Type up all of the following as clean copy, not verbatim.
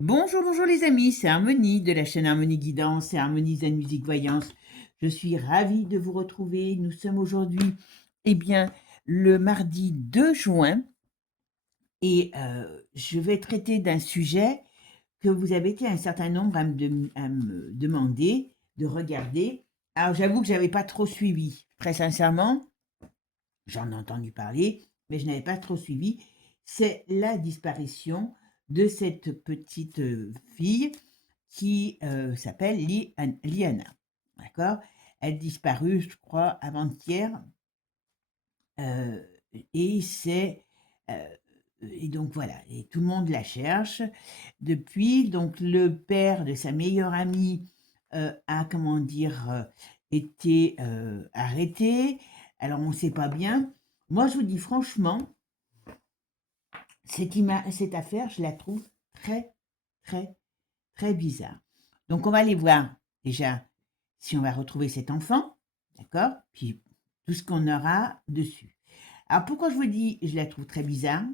Bonjour, bonjour les amis, c'est Harmonie de la chaîne Harmonie Guidance et Harmonie Zen Musique Voyance. Je suis ravie de vous retrouver. Nous sommes aujourd'hui, eh bien, le mardi 2 juin et je vais traiter d'un sujet que vous avez été un certain nombre à me demander de regarder. Alors j'avoue que j'avais pas trop suivi, très sincèrement, j'en ai entendu parler, mais je n'avais pas trop suivi. C'est la disparition de cette petite fille qui s'appelle Liana. D'accord. Elle disparut, je crois, avant-hier. euh, et c'est. euh, et donc voilà, et tout le monde la cherche depuis. Donc le père de sa meilleure amie a, comment dire, été arrêté. Alors on ne sait pas bien. Moi, je vous dis franchement, cette affaire, je la trouve très, très, très bizarre. Donc, on va aller voir déjà si on va retrouver cet enfant, d'accord? Puis tout ce qu'on aura dessus. Alors, pourquoi je vous dis je la trouve très bizarre?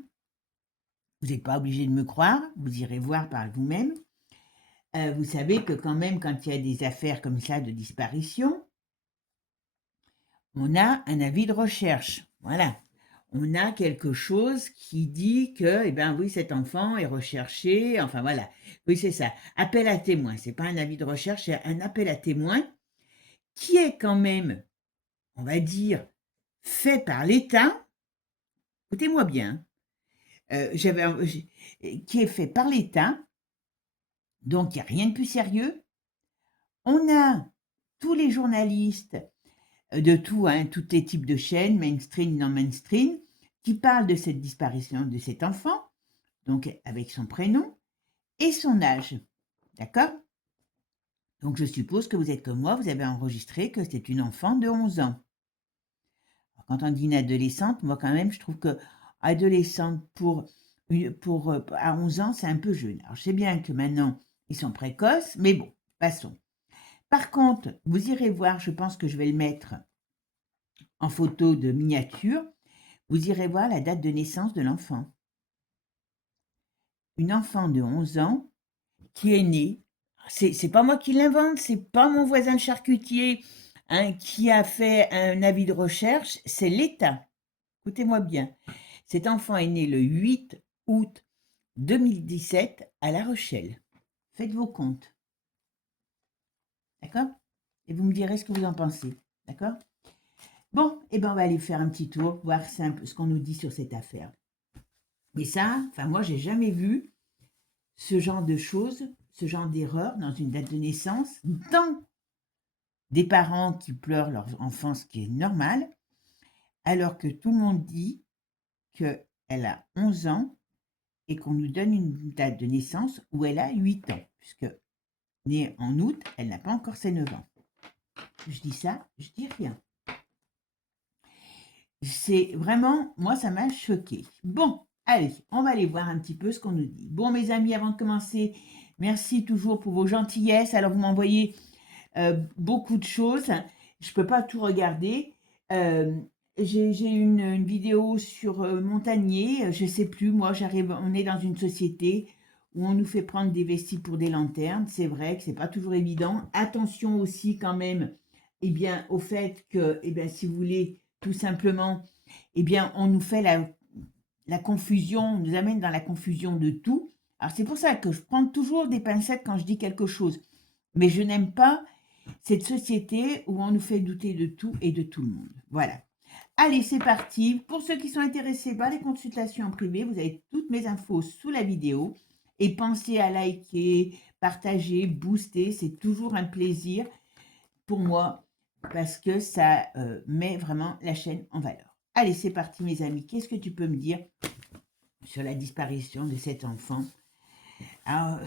Vous n'êtes pas obligé de me croire, vous irez voir par vous-même. Vous savez que quand même, quand il y a des affaires comme ça de disparition, on a un avis de recherche. Voilà. On a quelque chose qui dit que, eh bien oui, cet enfant est recherché. Enfin voilà. Oui, c'est ça. Appel à témoin. C'est pas un avis de recherche, c'est un appel à témoin qui est quand même, on va dire, fait par l'État. Écoutez-moi bien. Qui est fait par l'État. Donc il n'y a rien de plus sérieux. On a tous les journalistes de tout, hein, tous les types de chaînes, mainstream, non mainstream, qui parlent de cette disparition de cet enfant, donc avec son prénom et son âge. D'accord? Donc je suppose que vous êtes comme moi, vous avez enregistré que c'est une enfant de 11 ans. Alors, quand on dit une adolescente, moi quand même, je trouve que adolescente à 11 ans, c'est un peu jeune. Alors je sais bien que maintenant, ils sont précoces, mais bon, passons. Par contre, vous irez voir, je pense que je vais le mettre en photo de miniature, vous irez voir la date de naissance de l'enfant. Une enfant de 11 ans qui est née, c'est pas moi qui l'invente, c'est pas mon voisin charcutier, hein, qui a fait un avis de recherche, c'est l'État. Écoutez-moi bien. Cet enfant est né le 8 août 2017 à La Rochelle. Faites vos comptes, d'accord? Et vous me direz ce que vous en pensez, d'accord? Bon, eh ben on va aller faire un petit tour, voir un peu ce qu'on nous dit sur cette affaire. Mais ça, enfin moi j'ai jamais vu ce genre de choses, ce genre d'erreur dans une date de naissance, dans des parents qui pleurent leur enfant, ce qui est normal, alors que tout le monde dit qu'elle a 11 ans et qu'on nous donne une date de naissance où elle a 8 ans, puisque née en août, elle n'a pas encore ses 9 ans. Je dis ça, je dis rien. C'est vraiment, moi, ça m'a choqué. Bon, allez, on va aller voir un petit peu ce qu'on nous dit. Bon, mes amis, avant de commencer, merci toujours pour vos gentillesses. Alors, vous m'envoyez beaucoup de choses. Je ne peux pas tout regarder. Euh, j'ai une vidéo sur Montagnier. Je ne sais plus, moi, on est dans une société où on nous fait prendre des vestiges pour des lanternes. C'est vrai que c'est pas toujours évident. Attention aussi quand même, eh bien, au fait que, eh bien, si vous voulez, tout simplement, eh bien, on nous fait la confusion, on nous amène dans la confusion de tout. Alors c'est pour ça que je prends toujours des pincettes quand je dis quelque chose. Mais je n'aime pas cette société où on nous fait douter de tout et de tout le monde. Voilà. Allez, c'est parti. Pour ceux qui sont intéressés par les consultations en privé, vous avez toutes mes infos sous la vidéo. Et pensez à liker, partager, booster. C'est toujours un plaisir pour moi parce que ça met vraiment la chaîne en valeur. Allez, c'est parti mes amis. Qu'est-ce que tu peux me dire sur la disparition de cet enfant? Alors,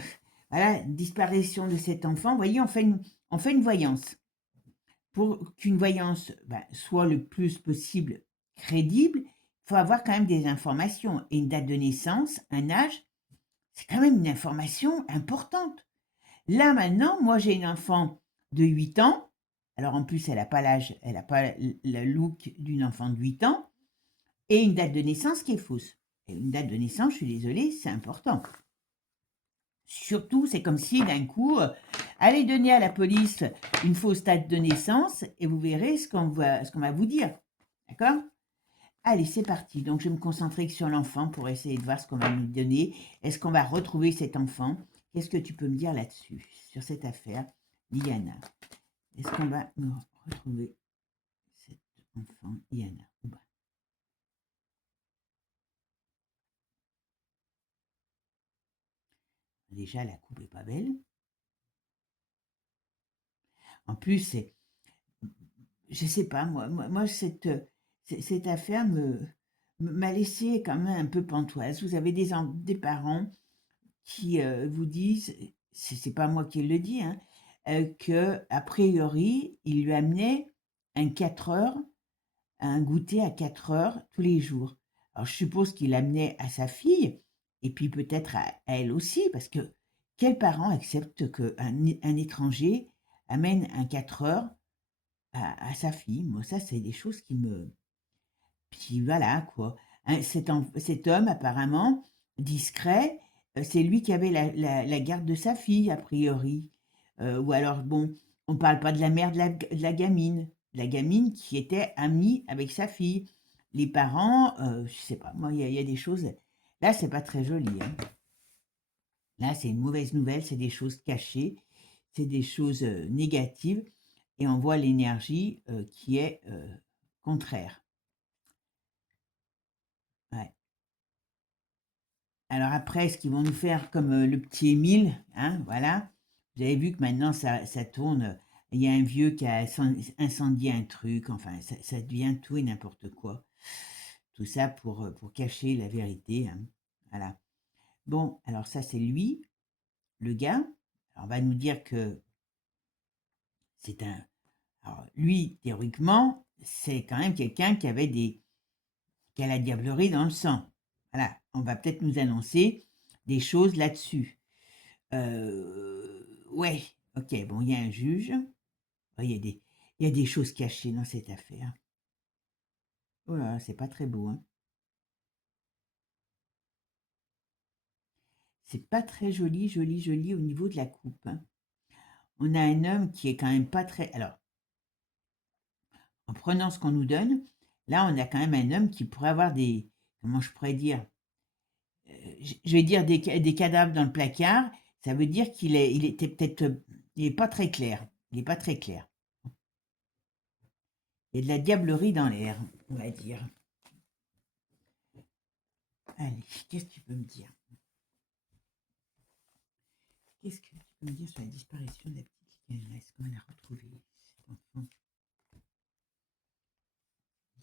voilà, disparition de cet enfant. Vous voyez, on fait une voyance. Pour qu'une voyance soit le plus possible crédible, il faut avoir quand même des informations. Et une date de naissance, un âge, c'est quand même une information importante. Là, maintenant, moi, j'ai une enfant de 8 ans. Alors, en plus, elle n'a pas l'âge, elle n'a pas le look d'une enfant de 8 ans. Et une date de naissance qui est fausse. Et une date de naissance, je suis désolée, c'est important. Surtout, c'est comme si d'un coup, allez donner à la police une fausse date de naissance et vous verrez ce qu'on va vous dire. D'accord? Allez, c'est parti. Donc, je vais me concentrer que sur l'enfant pour essayer de voir ce qu'on va nous donner. Est-ce qu'on va retrouver cet enfant? Qu'est-ce que tu peux me dire là-dessus, sur cette affaire, Diana? Est-ce qu'on va nous retrouver cet enfant, Diana? Déjà, la coupe est pas belle. En plus, c'est, je sais pas, moi cette affaire m'a laissé quand même un peu pantoise. Vous avez des parents qui vous disent, c'est pas moi qui le dis, hein, que a priori, il lui amenait un 4 heures, un goûter à 4 heures tous les jours. Alors je suppose qu'il l'amenait à sa fille et puis peut-être à elle aussi, parce que quel parent accepte qu'un étranger amène un 4 heures à sa fille? Moi, ça, c'est des choses qui me... Puis voilà, quoi. Hein, cet homme, apparemment, discret, c'est lui qui avait la garde de sa fille, a priori. Ou alors, bon, on ne parle pas de la mère de la gamine. La gamine qui était amie avec sa fille. Les parents, je sais pas, moi, il y a des choses... Là, c'est pas très joli, hein. Là, c'est une mauvaise nouvelle, c'est des choses cachées, c'est des choses négatives, et on voit l'énergie qui est contraire. Ouais. Alors après, est-ce qu'ils vont nous faire comme le petit Émile, hein, voilà. Vous avez vu que maintenant ça tourne. Il y a un vieux qui a incendié un truc. Enfin, ça devient tout et n'importe quoi. Tout ça pour cacher la vérité, hein. Voilà. Bon, alors ça c'est lui, le gars. Alors, on va nous dire que c'est un. Alors lui, théoriquement, c'est quand même quelqu'un qui a la diablerie dans le sang. Voilà. On va peut-être nous annoncer des choses là-dessus. Ouais, ok, bon, il y a un juge. Ouais, il y a des choses cachées dans cette affaire. Oh là là, c'est pas très beau, hein. C'est pas très joli, joli, joli au niveau de la coupe, hein. On a un homme qui est quand même pas très. Alors, en prenant ce qu'on nous donne, là, on a quand même un homme qui pourrait avoir des. Comment je pourrais dire? Je vais dire des cadavres dans le placard. Ça veut dire il était peut-être. Il est pas très clair. Il est pas très clair. Il y a de la diablerie dans l'air, on va dire. Allez, qu'est-ce que tu peux me dire? Qu'est-ce que tu peux me dire sur la disparition de la petite Liana? Est-ce qu'on va la retrouver, cet enfant?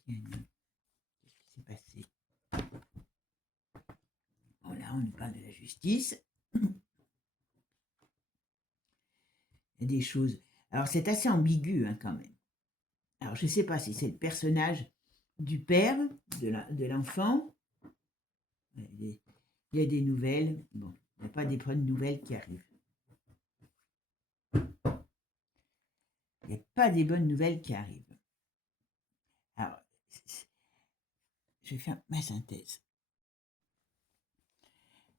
Liana, qu'est-ce qui s'est passé? Voilà, on nous parle de la justice. Il y a des choses. Alors, c'est assez ambigu, hein, quand même. Alors, je ne sais pas si c'est le personnage du père, de l'enfant. Il y a des nouvelles. Bon, il n'y a pas des bonnes nouvelles qui arrivent. Il n'y a pas des bonnes nouvelles qui arrivent. Alors, je vais faire ma synthèse.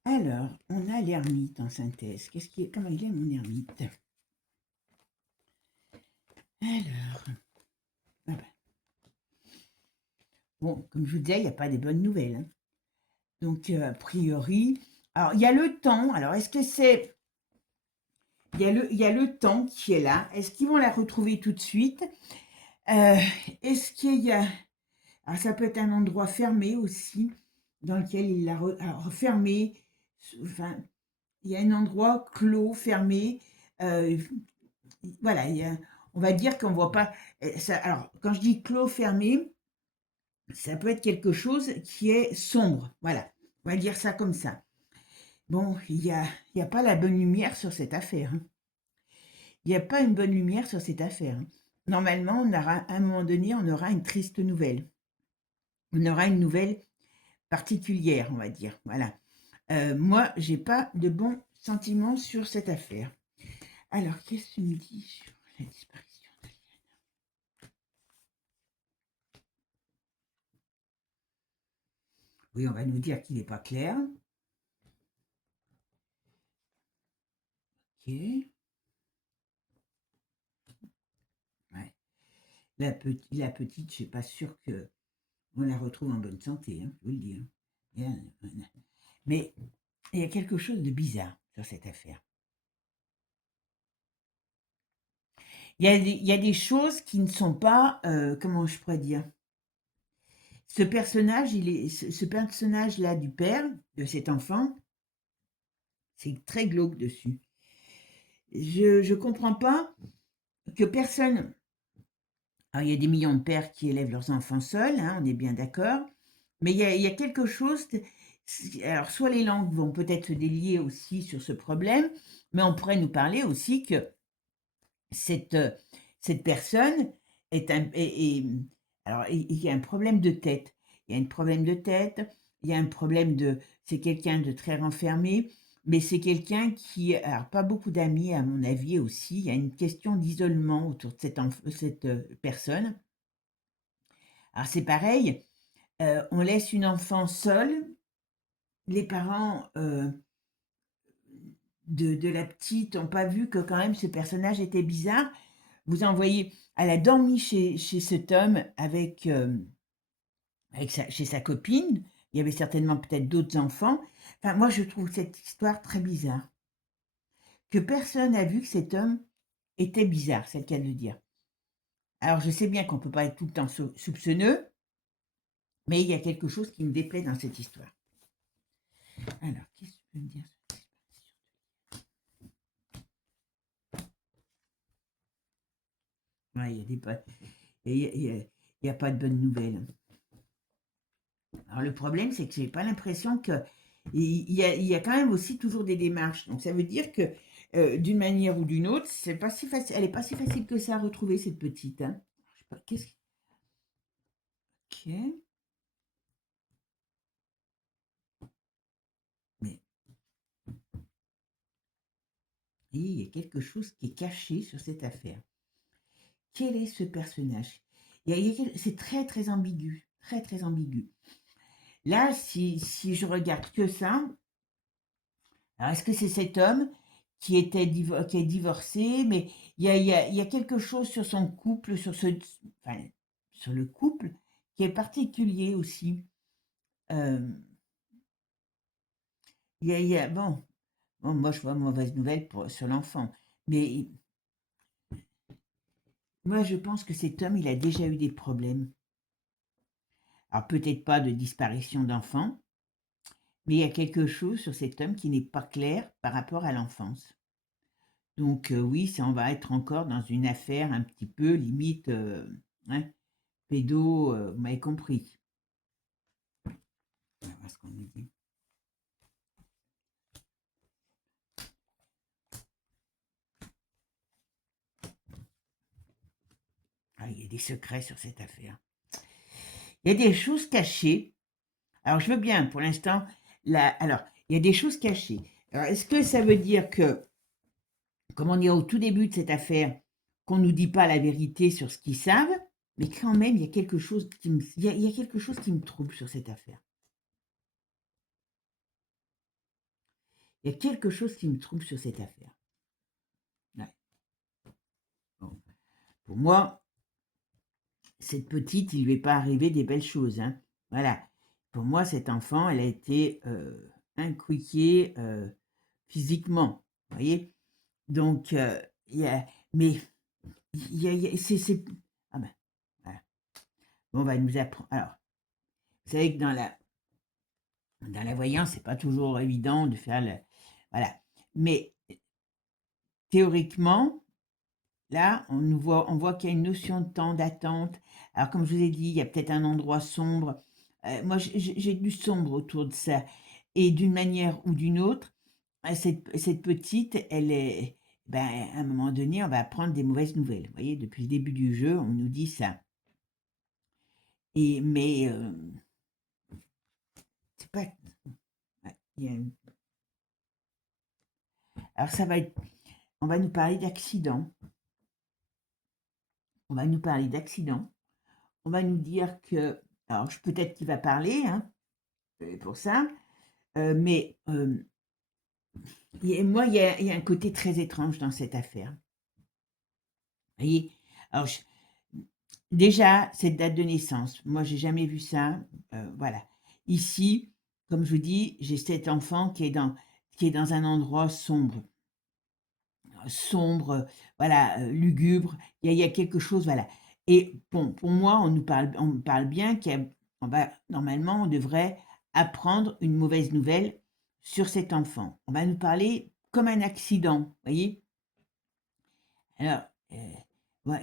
Alors, on a l'ermite en synthèse. Comment il est mon ermite? Alors, ah ben. Bon, comme je vous disais, il n'y a pas des bonnes nouvelles, hein. Donc, a priori, alors il y a le temps. Alors, est-ce que c'est, il y a le temps qui est là. Est-ce qu'ils vont la retrouver tout de suite? Euh, Est-ce qu'il y a, alors ça peut être un endroit fermé aussi, dans lequel il l'a alors, fermé. Enfin, il y a un endroit clos, fermé. Euh, voilà, on va dire qu'on voit pas. Ça, alors, quand je dis clos, fermé, ça peut être quelque chose qui est sombre. Voilà, on va dire ça comme ça. Bon, il y a pas la bonne lumière sur cette affaire, hein. Il n'y a pas une bonne lumière sur cette affaire, hein. Normalement, on aura, à un moment donné, on aura une triste nouvelle. On aura une nouvelle particulière, on va dire. Voilà. Moi, j'ai pas de bons sentiments sur cette affaire. Alors, qu'est-ce que tu me dis sur la disparition d'Aliana? Oui, on va nous dire qu'il n'est pas clair. Ouais. La petite, je suis pas sûre que on la retrouve en bonne santé, hein, je vous le dis, hein. Mais il y a quelque chose de bizarre sur cette affaire. Il y a des choses qui ne sont pas, comment je pourrais dire? Ce personnage-là du père de cet enfant, c'est très glauque dessus. Je comprends pas que personne. Alors, il y a des millions de pères qui élèvent leurs enfants seuls, hein, on est bien d'accord. Mais il y a quelque chose. Alors, soit les langues vont peut-être se délier aussi sur ce problème, mais on pourrait nous parler aussi que cette, cette personne alors, il y a un problème de tête. Il y a un problème de tête, il y a un problème de. C'est quelqu'un de très renfermé, mais c'est quelqu'un qui. Alors, pas beaucoup d'amis, à mon avis aussi. Il y a une question d'isolement autour de cette personne. Alors, c'est pareil, on laisse une enfant seule. Les parents de la petite n'ont pas vu que quand même ce personnage était bizarre. Vous envoyez, elle a dormi chez cet homme chez sa copine. Il y avait certainement peut-être d'autres enfants. Enfin, moi, je trouve cette histoire très bizarre. Que personne n'a vu que cet homme était bizarre, c'est le cas de le dire. Alors, je sais bien qu'on ne peut pas être tout le temps soupçonneux, mais il y a quelque chose qui me déplaît dans cette histoire. Alors, qu'est-ce que tu peux me dire? Ouais, il y a pas de bonnes nouvelles. Alors le problème, c'est que j'ai pas l'impression que il y a quand même aussi toujours des démarches. Donc ça veut dire que d'une manière ou d'une autre, c'est pas si facile. Elle est pas si facile que ça à retrouver cette petite, hein. Je sais pas, qu'est-ce Ok. Mais il y a quelque chose qui est caché sur cette affaire. Quel est ce personnage? C'est très très ambigu, très très ambigu. Là, si je regarde que ça, alors est-ce que c'est cet homme qui est divorcé, mais il y a quelque chose sur son couple, enfin, sur le couple, qui est particulier aussi. Euh, bon, moi je vois mauvaise nouvelle sur l'enfant, mais moi je pense que cet homme, il a déjà eu des problèmes. Alors peut-être pas de disparition d'enfant, mais il y a quelque chose sur cet homme qui n'est pas clair par rapport à l'enfance. Donc oui, ça, on va être encore dans une affaire un petit peu limite, hein, pédo, vous m'avez compris. On va voir ce qu'on nous dit. Ah, il y a des secrets sur cette affaire. Il y a des choses cachées. Alors, je veux bien, pour l'instant, alors, il y a des choses cachées. Alors, est-ce que ça veut dire que, comme on dit au tout début de cette affaire, qu'on ne nous dit pas la vérité sur ce qu'ils savent, mais quand même, il y a quelque chose il y a quelque chose qui me trouble sur cette affaire. Il y a quelque chose qui me trouble sur cette affaire. Ouais. Bon. Pour moi, cette petite, il lui est pas arrivé des belles choses, hein. Voilà. Pour moi, cet enfant, elle a été inquiquée physiquement, vous voyez. Donc, mais ah ben, voilà. Bon, on va nous apprendre. Alors, vous savez que dans la voyance, c'est pas toujours évident de faire voilà. Mais théoriquement, là, on voit qu'il y a une notion de temps d'attente. Alors, comme je vous ai dit, il y a peut-être un endroit sombre. Moi, j'ai du sombre autour de ça. Et d'une manière ou d'une autre, cette petite, elle est, ben, à un moment donné, on va apprendre des mauvaises nouvelles. Vous voyez, depuis le début du jeu, on nous dit ça. Mais c'est pas. Ouais, alors, on va nous parler d'accident. On va nous parler d'accident. On va nous dire que. Alors, peut-être qu'il va parler, hein, pour ça. Mais moi, il y a un côté très étrange dans cette affaire. Vous voyez? Alors, déjà, cette date de naissance, moi, j'ai jamais vu ça. Voilà. Ici, comme je vous dis, j'ai cet enfant qui est dans un endroit sombre, sombre, voilà, lugubre. Il y a quelque chose, voilà. Et bon, pour moi, on parle bien normalement, on devrait apprendre une mauvaise nouvelle sur cet enfant. On va nous parler comme un accident, vous voyez? Alors, ouais,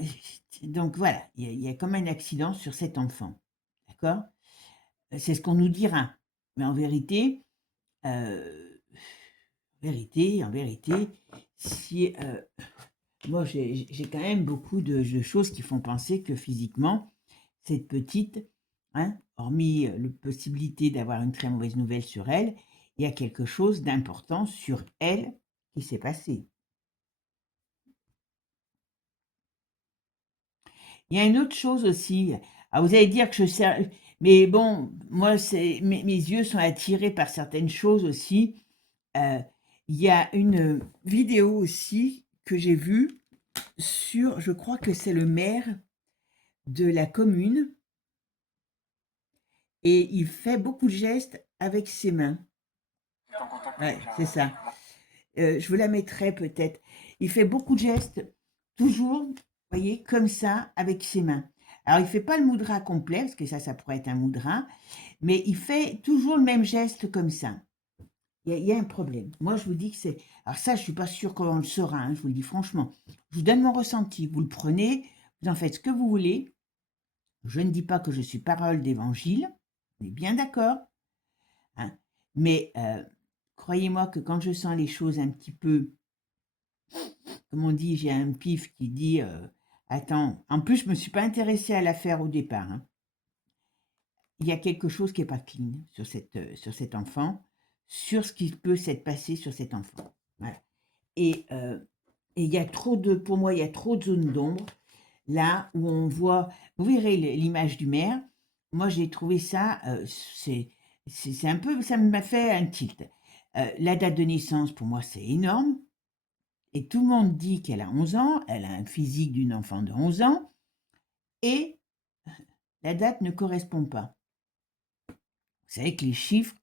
donc voilà, il y a comme un accident sur cet enfant, d'accord? C'est ce qu'on nous dira. Mais en vérité, si, moi j'ai quand même beaucoup de choses qui font penser que physiquement, cette petite, hein, hormis, la possibilité d'avoir une très mauvaise nouvelle sur elle, il y a quelque chose d'important sur elle qui s'est passé. Il y a une autre chose aussi. Ah, vous allez dire que je sais, mais bon, moi, mes yeux sont attirés par certaines choses aussi. Euh, il y a une vidéo aussi que j'ai vue sur, je crois que c'est le maire de la commune, et il fait beaucoup de gestes avec ses mains. Ouais, c'est ça. Je vous la mettrai peut-être. Il fait beaucoup de gestes, toujours, vous voyez, comme ça, avec ses mains. Alors, il fait pas le mudra complet, parce que ça pourrait être un mudra, mais il fait toujours le même geste comme ça. Il y a un problème. Moi, je vous dis que c'est... Alors ça, je suis pas sûre qu'on le saura, hein, je vous le dis franchement. Je vous donne mon ressenti. Vous le prenez, vous en faites ce que vous voulez. Je ne dis pas que je suis parole d'évangile. On est bien d'accord, hein. Mais croyez-moi que quand je sens les choses un petit peu, comme on dit, j'ai un pif qui dit, attends, en plus, je me suis pas intéressée à l'affaire au départ, hein. Il y a quelque chose qui est pas clean sur cet enfant, sur ce qui peut s'être passé sur cet enfant. Voilà. Et il y a pour moi, il y a trop de zones d'ombre, là où on voit, vous verrez l'image du maire. Moi, j'ai trouvé ça, c'est un peu, ça m'a fait un tilt. La date de naissance, pour moi, c'est énorme. Et tout le monde dit qu'elle a 11 ans, elle a un physique d'une enfant de 11 ans, et la date ne correspond pas. Vous savez que les chiffres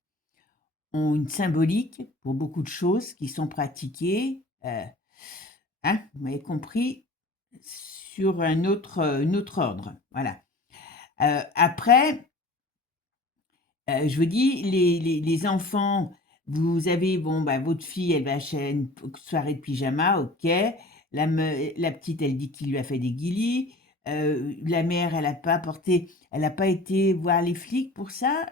ont une symbolique pour beaucoup de choses qui sont pratiquées, hein, vous m'avez compris, sur un autre ordre. Voilà. Après, je vous dis, les enfants, vous avez, bon, bah, votre fille, elle va acheter une soirée de pyjama, ok. La petite, elle dit qu'il lui a fait des guilis. La mère, elle n'a pas été voir les flics pour ça.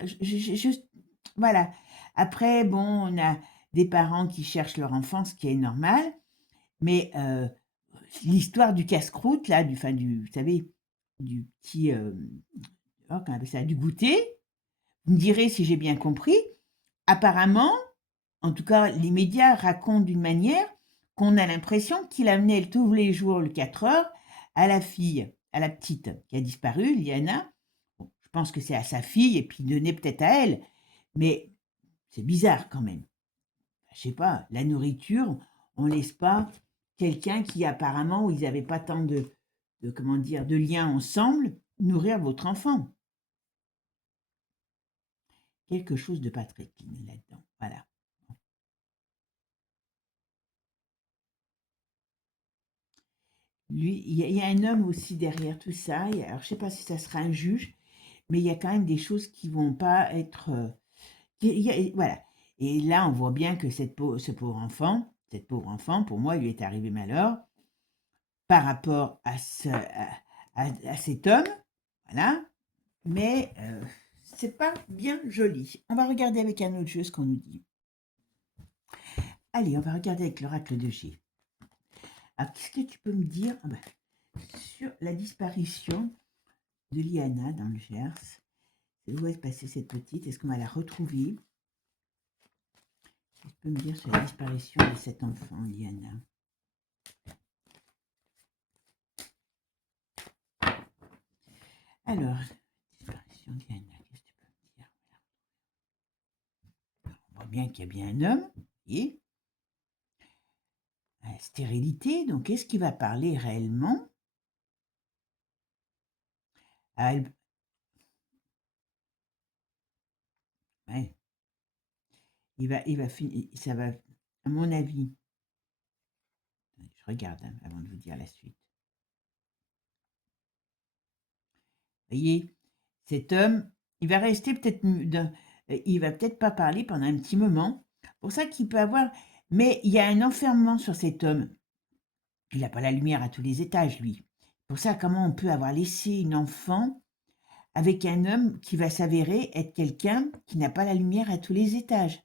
Voilà. Après, bon, on a des parents qui cherchent leur enfant, ce qui est normal. Mais l'histoire du casse-croûte, là, vous savez, du petit, oh, comment on appelle ça, du goûter, vous me direz si j'ai bien compris, apparemment, en tout cas, les médias racontent d'une manière qu'on a l'impression qu'il amenait tous les jours le 4 heures à la fille, à la petite qui a disparu, Liana. Bon, je pense que c'est à sa fille et puis donner peut-être à elle, mais c'est bizarre quand même. Je sais pas, la nourriture, on laisse pas quelqu'un qui apparemment, où ils n'avaient pas tant comment dire, de liens ensemble, nourrir votre enfant. Quelque chose de pas très clean là-dedans. Voilà. Lui, il y a un homme aussi derrière tout ça. Alors, je sais pas si ça sera un juge, mais il y a quand même des choses qui vont pas être. Voilà. Et là, on voit bien que cette pauvre enfant, pour moi, il lui est arrivé malheur par rapport à cet homme. Voilà. Mais c'est pas bien joli. On va regarder avec un autre jeu ce qu'on nous dit. Allez, on va regarder avec l'oracle de G. Alors, qu'est-ce que tu peux me dire sur la disparition de Liana dans le Gers? Où est passée cette petite? Est-ce qu'on va la retrouver? Qu'est-ce que tu peux me dire sur la disparition de cet enfant, Liana? Alors, disparition de Liana, qu'est-ce que tu peux me dire? On voit bien qu'il y a bien un homme, et la stérilité. Donc, qu'est-ce qui va parler réellement? Ah, ouais, il va finir, ça va, à mon avis, je regarde hein, avant de vous dire la suite. Vous voyez, cet homme, il va rester peut-être, il va peut-être pas parler pendant un petit moment. Pour ça qu'il peut avoir, mais il y a un enfermement sur cet homme. Il n'a pas la lumière à tous les étages, lui. Pour ça, comment on peut avoir laissé une enfant avec un homme qui va s'avérer être quelqu'un qui n'a pas la lumière à tous les étages?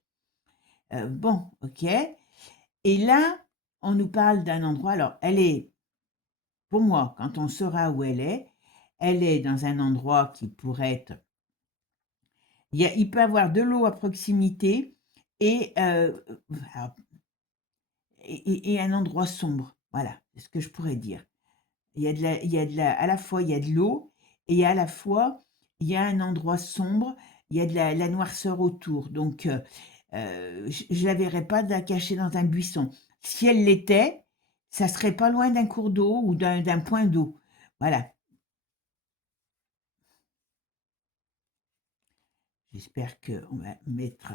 Bon, ok. Et là, on nous parle d'un endroit. Alors, elle est, pour moi, quand on saura où elle est dans un endroit qui pourrait être. Il peut avoir de l'eau à proximité et, alors, et un endroit sombre. Voilà, c'est ce que je pourrais dire. Il y a de la, à la fois, il y a de l'eau et à la fois, il y a un endroit sombre, il y a de la noirceur autour. Donc, je ne la verrais pas cachée dans un buisson. Si elle l'était, ça serait pas loin d'un cours d'eau ou d'un point d'eau. Voilà. J'espère qu'on va mettre.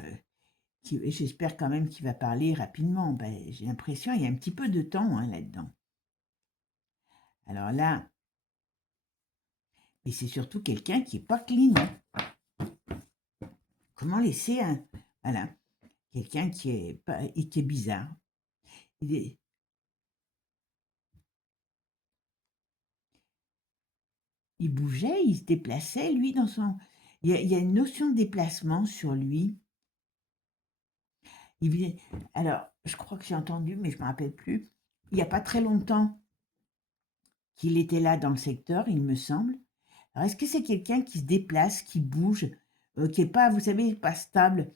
J'espère quand même qu'il va parler rapidement. Ben, j'ai l'impression qu'il y a un petit peu de temps hein, là-dedans. Alors là, mais c'est surtout quelqu'un qui n'est pas clean. Hein. Comment laisser un. Voilà. Quelqu'un qui est, pas, et qui est bizarre. Il, il bougeait, il se déplaçait, lui, dans son. Il y a une notion de déplacement sur lui. Alors, je crois que j'ai entendu, mais je ne me rappelle plus. Il n'y a pas très longtemps qu'il était là dans le secteur, il me semble. Alors, est-ce que c'est quelqu'un qui se déplace, qui bouge, qui n'est pas, vous savez, pas stable?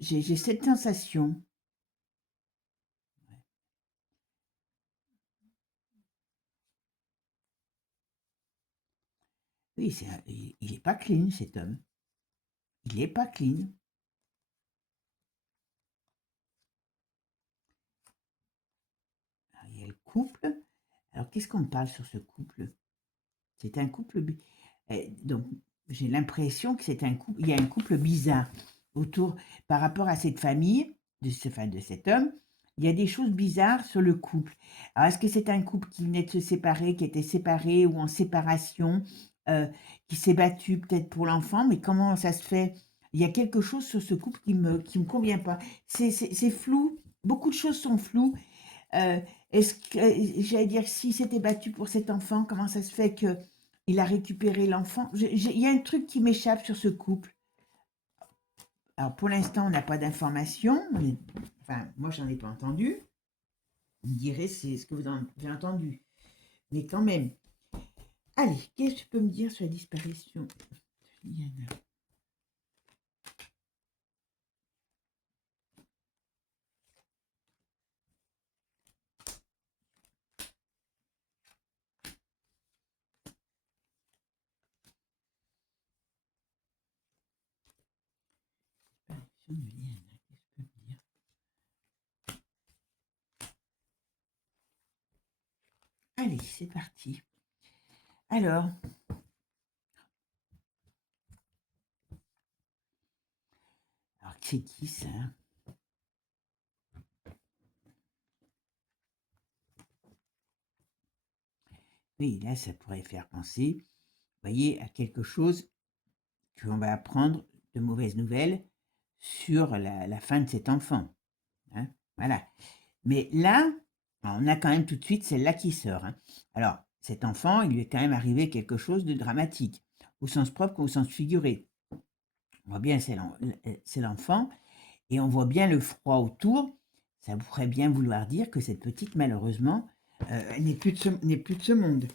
J'ai cette sensation. Oui, il n'est pas clean, cet homme. Il n'est pas clean. Alors, il y a le couple. Alors, qu'est-ce qu'on parle sur ce couple? C'est un couple. Donc, j'ai l'impression que c'est un couple. Il y a un couple bizarre autour par rapport à cette famille, de cet homme. Il y a des choses bizarres sur le couple. Alors, est-ce que c'est un couple qui venait de se séparer, qui était séparé ou en séparation, qui s'est battu peut-être pour l'enfant, mais comment ça se fait? Il y a quelque chose sur ce couple qui me convient pas. C'est flou. Beaucoup de choses sont floues. Est-ce que, j'allais dire, s'il s'était battu pour cet enfant, comment ça se fait que il a récupéré l'enfant? Il y a un truc qui m'échappe sur ce couple. Alors, pour l'instant, on n'a pas d'informations. Enfin, moi, j'en ai pas entendu. Vous me direz, c'est ce que vous avez entendu. Mais quand même. Allez, qu'est-ce que tu peux me dire sur la disparition de Liana? Disparition de Liana, qu'est-ce que tu peux me dire? Allez, c'est parti. Alors, c'est qui ça? Oui, là, ça pourrait faire penser, vous voyez, à quelque chose qu'on va apprendre de mauvaises nouvelles sur la fin de cet enfant. Hein, voilà. Mais là, on a quand même tout de suite celle-là qui sort. Hein. Alors, cet enfant, il lui est quand même arrivé quelque chose de dramatique, au sens propre comme au sens figuré. On voit bien c'est l'enfant, et on voit bien le froid autour. Ça pourrait bien vouloir dire que cette petite, malheureusement, n'est plus de ce monde.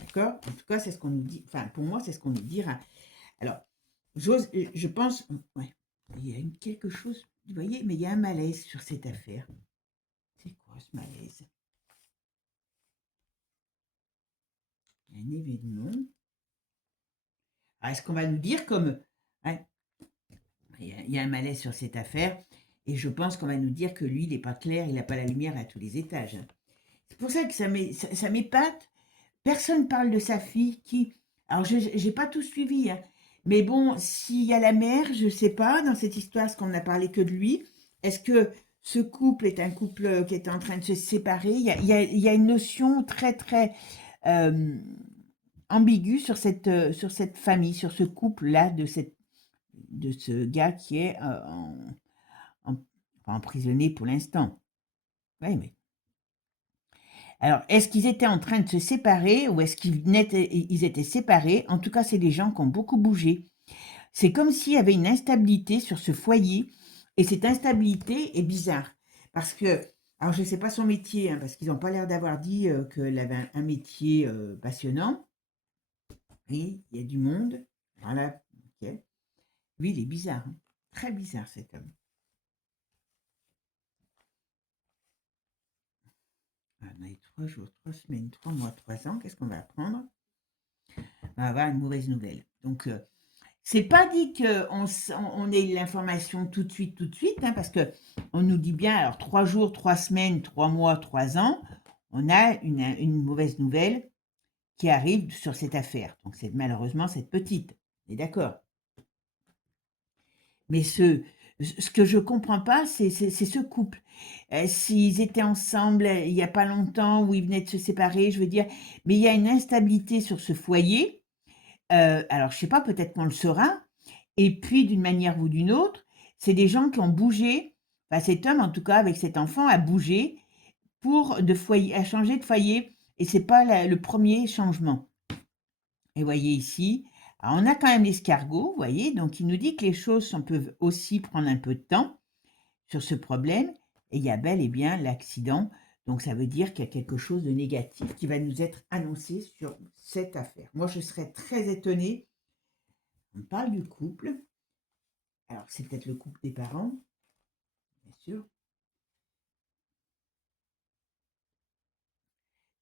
D'accord? En tout cas, c'est ce qu'on nous dit. Enfin, pour moi, c'est ce qu'on nous dira. Alors, je pense, ouais, il y a quelque chose, vous voyez, mais il y a un malaise sur cette affaire. C'est quoi ce malaise? Il y a un événement. Alors, est-ce qu'on va nous dire comme, ouais, il y a un malaise sur cette affaire, Et je pense qu'on va nous dire que lui, il n'est pas clair, il n'a pas la lumière à tous les étages, hein. C'est pour ça que ça m'épate. Personne parle de sa fille qui... Alors, je n'ai pas tout suivi, hein. Mais bon, s'il y a la mère, je ne sais pas, dans cette histoire, est-ce qu'on n'a parlé que de lui? Est-ce que ce couple est un couple qui est en train de se séparer? Il y a une notion très, très euh, ambiguë sur cette famille, sur ce couple-là, de ce gars qui est en- enfin, emprisonné pour l'instant. Oui, mais... Alors, est-ce qu'ils étaient en train de se séparer ou est-ce ils étaient séparés? En tout cas, c'est des gens qui ont beaucoup bougé. C'est comme s'il y avait une instabilité sur ce foyer et cette instabilité est bizarre. Parce que, alors je ne sais pas son métier, hein, parce qu'ils n'ont pas l'air d'avoir dit qu'elle avait un métier passionnant. Et il y a du monde. Voilà, ok. Lui, il est bizarre, hein. Très bizarre cet homme. On a eu 3 jours, 3 semaines, 3 mois, 3 ans. Qu'est-ce qu'on va apprendre? On va avoir une mauvaise nouvelle. Donc, c'est pas dit qu'on ait l'information tout de suite, hein, parce que on nous dit bien, alors 3 jours, 3 semaines, 3 mois, 3 ans, on a une mauvaise nouvelle qui arrive sur cette affaire. Donc, c'est malheureusement cette petite. On est d'accord. Mais ce que je comprends pas, c'est ce couple. S'ils étaient ensemble il y a pas longtemps, ou ils venaient de se séparer, je veux dire, mais il y a une instabilité sur ce foyer. Alors, je sais pas, peut-être qu'on le saura. Et puis, d'une manière ou d'une autre, c'est des gens qui ont bougé. Enfin, cet homme, en tout cas, avec cet enfant, a bougé a changé de foyer. Et c'est pas le premier changement. Et voyez ici, alors on a quand même l'escargot, vous voyez, donc il nous dit que les choses peuvent aussi prendre un peu de temps sur ce problème. Et il y a bel et bien l'accident. Donc ça veut dire qu'il y a quelque chose de négatif qui va nous être annoncé sur cette affaire. Moi, je serais très étonnée. On parle du couple. Alors, c'est peut-être le couple des parents, bien sûr.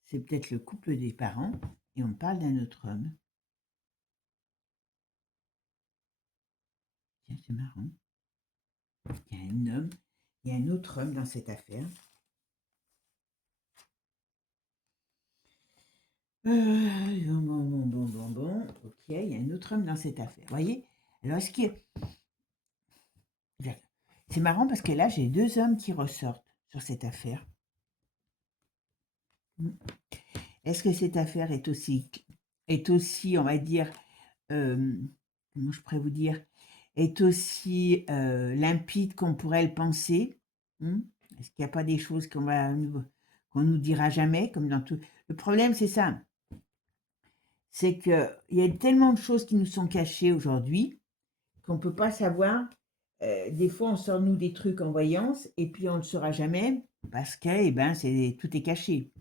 C'est peut-être le couple des parents. Et on parle d'un autre homme. Tiens, c'est marrant. Il y a un homme. Il y a un autre homme dans cette affaire. Bon. Ok, il y a un autre homme dans cette affaire. Vous voyez? Alors, c'est marrant parce que là, j'ai 2 hommes qui ressortent sur cette affaire. Hmm. Est-ce que cette affaire est aussi, on va dire, comment je pourrais vous dire, est aussi limpide qu'on pourrait le penser? Hmm. Est-ce qu'il n'y a pas des choses qu'on nous dira jamais, comme dans tout... Le problème, c'est ça. C'est qu'il y a tellement de choses qui nous sont cachées aujourd'hui qu'on ne peut pas savoir. Des fois, on sort nous des trucs en voyance et puis on ne le saura jamais parce que eh ben, tout est caché.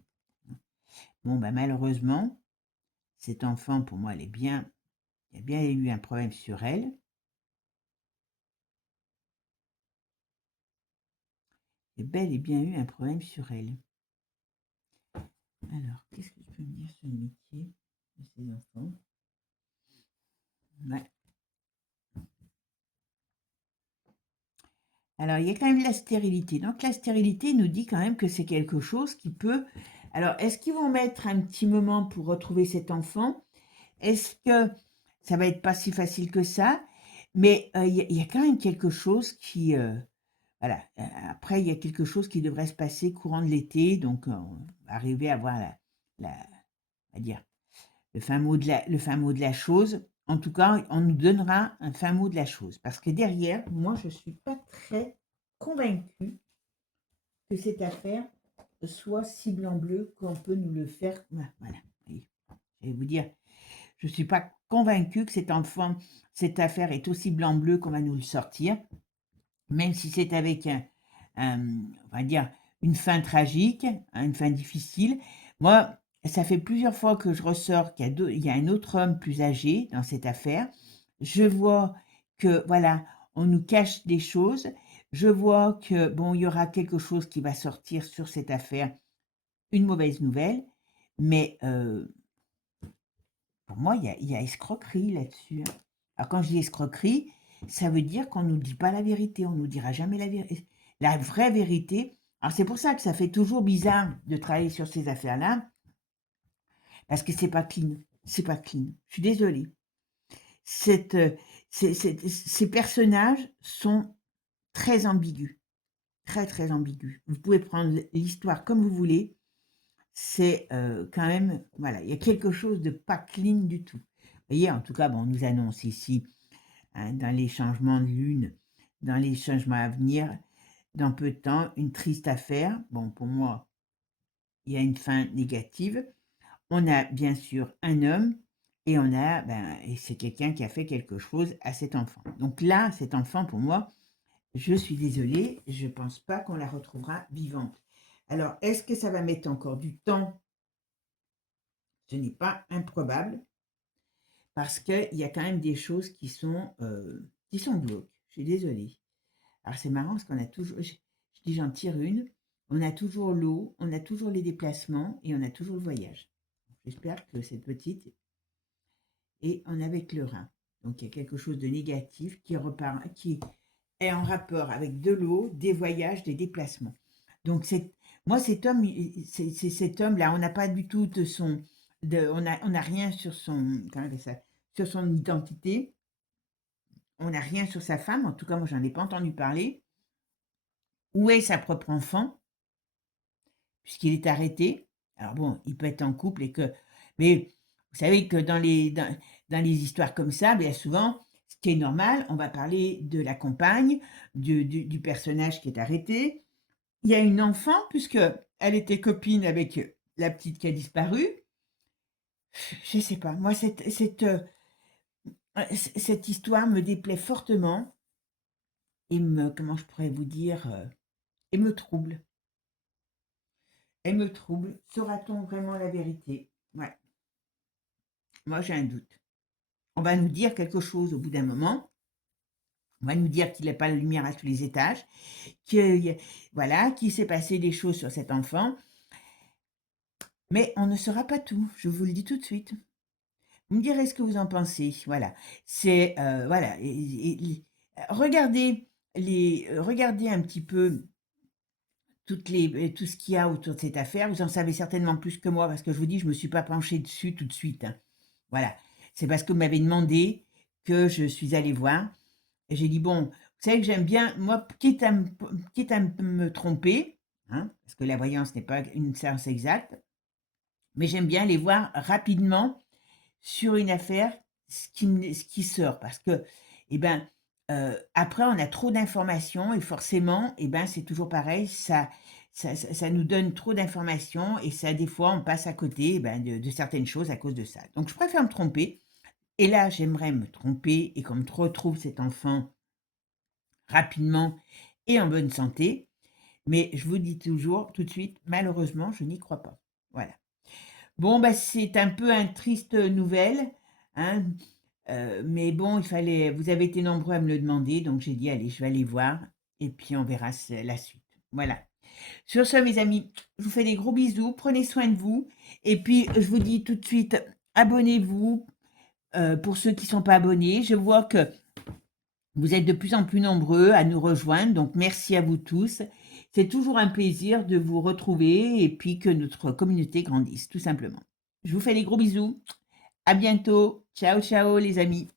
Bon, ben, malheureusement, cet enfant, pour moi, il y a bien eu un problème sur elle. Il y a bel et bien eu un problème sur elle. Alors, qu'est-ce que tu peux me dire sur le métier de ces enfants? Ouais. Alors, il y a quand même la stérilité. Donc, la stérilité nous dit quand même que c'est quelque chose qui peut... Alors, est-ce qu'ils vont mettre un petit moment pour retrouver cet enfant? Est-ce que ça va être pas si facile que ça? Mais il y a quand même quelque chose qui... voilà. Après, il y a quelque chose qui devrait se passer courant de l'été. Donc, on va arriver à voir on va dire, le fin mot de la chose. En tout cas, on nous donnera un fin mot de la chose. Parce que derrière, moi, je ne suis pas très convaincue que cette affaire soit si blanc-bleu qu'on peut nous le faire. Voilà. Je vais vous dire, je ne suis pas convaincue que cette affaire est aussi blanc-bleu qu'on va nous le sortir. Même si c'est avec on va dire, une fin tragique, hein, une fin difficile. Moi, ça fait plusieurs fois que je ressors il y a un autre homme plus âgé dans cette affaire. Je vois que, voilà, on nous cache des choses. Je vois que, bon, il y aura quelque chose qui va sortir sur cette affaire, une mauvaise nouvelle, mais pour moi, il y a escroquerie là-dessus, hein. Alors, quand je dis escroquerie, ça veut dire qu'on ne nous dit pas la vérité, on ne nous dira jamais la vérité. la vraie vérité. Alors c'est pour ça que ça fait toujours bizarre de travailler sur ces affaires-là, parce que c'est pas clean, c'est pas clean. Je suis désolée. Cette, ces personnages sont très ambigus, très, très ambigus. Vous pouvez prendre l'histoire comme vous voulez, c'est, quand même voilà, il y a quelque chose de pas clean du tout. Vous voyez, en tout cas, bon, on nous annonce ici, hein, dans les changements de lune, dans les changements à venir, dans peu de temps, une triste affaire. Bon, pour moi, il y a une fin négative. On a bien sûr un homme et on a, et c'est quelqu'un qui a fait quelque chose à cet enfant. Donc là, cet enfant, pour moi, je suis désolée, je ne pense pas qu'on la retrouvera vivante. Alors, est-ce que ça va mettre encore du temps? Ce n'est pas improbable parce qu'il y a quand même des choses qui sont glauques. Je suis désolée. Alors, c'est marrant parce qu'on a toujours, je dis j'en tire une, on a toujours l'eau, on a toujours les déplacements et on a toujours le voyage. J'espère que cette petite est en avec le rein. Donc, il y a quelque chose de négatif qui repart, qui est en rapport avec de l'eau, des voyages, des déplacements. Donc, moi, cet homme, c'est cet homme-là, on n'a pas du tout de son, on a rien sur son, comment on appelle ça, sur son identité, on n'a rien sur sa femme, en tout cas, moi, j'en ai pas entendu parler. Où est sa propre enfant, puisqu'il est arrêté? Alors bon, il peut être en couple et que, mais vous savez que dans les histoires comme ça, bien souvent, ce qui est normal, on va parler de la compagne, du personnage qui est arrêté. Il y a une enfant, puisque elle était copine avec la petite qui a disparu. Je sais pas, moi, cette histoire me déplaît fortement et comment je pourrais vous dire, et me trouble. Elle me trouble. Saura-t-on vraiment la vérité? Ouais, moi j'ai un doute. On va nous dire quelque chose au bout d'un moment. On va nous dire qu'il n'y a pas la lumière à tous les étages, qu'il voilà, qu'il s'est passé des choses sur cet enfant, mais on ne saura pas tout, je vous le dis tout de suite. Vous me direz ce que vous en pensez, voilà. C'est, voilà, regardez regardez un petit peu tout ce qu'il y a autour de cette affaire. Vous en savez certainement plus que moi parce que je vous dis, je ne me suis pas penchée dessus tout de suite, hein. Voilà. C'est parce que vous m'avez demandé que je suis allée voir. Et j'ai dit, bon, vous savez que j'aime bien, moi, quitte à me tromper, hein, parce que la voyance n'est pas une science exacte, mais j'aime bien aller voir rapidement sur une affaire ce qui sort. Parce que, eh ben, après, on a trop d'informations et forcément, eh ben, c'est toujours pareil, ça nous donne trop d'informations et ça, des fois, on passe à côté eh ben, de certaines choses à cause de ça. Donc, je préfère me tromper. Et là, j'aimerais me tromper et qu'on me retrouve cet enfant rapidement et en bonne santé. Mais je vous dis toujours, tout de suite, malheureusement, je n'y crois pas. Voilà. Bon, bah, c'est un peu une triste nouvelle, hein, mais bon, il fallait vous avez été nombreux à me le demander, donc j'ai dit: «Allez, je vais aller voir et puis on verra la suite». Voilà. Sur ce, mes amis, je vous fais des gros bisous, prenez soin de vous et puis je vous dis tout de suite, abonnez-vous, pour ceux qui ne sont pas abonnés. Je vois que vous êtes de plus en plus nombreux à nous rejoindre, donc merci à vous tous. C'est toujours un plaisir de vous retrouver et puis que notre communauté grandisse, tout simplement. Je vous fais des gros bisous. À bientôt. Ciao, ciao les amis.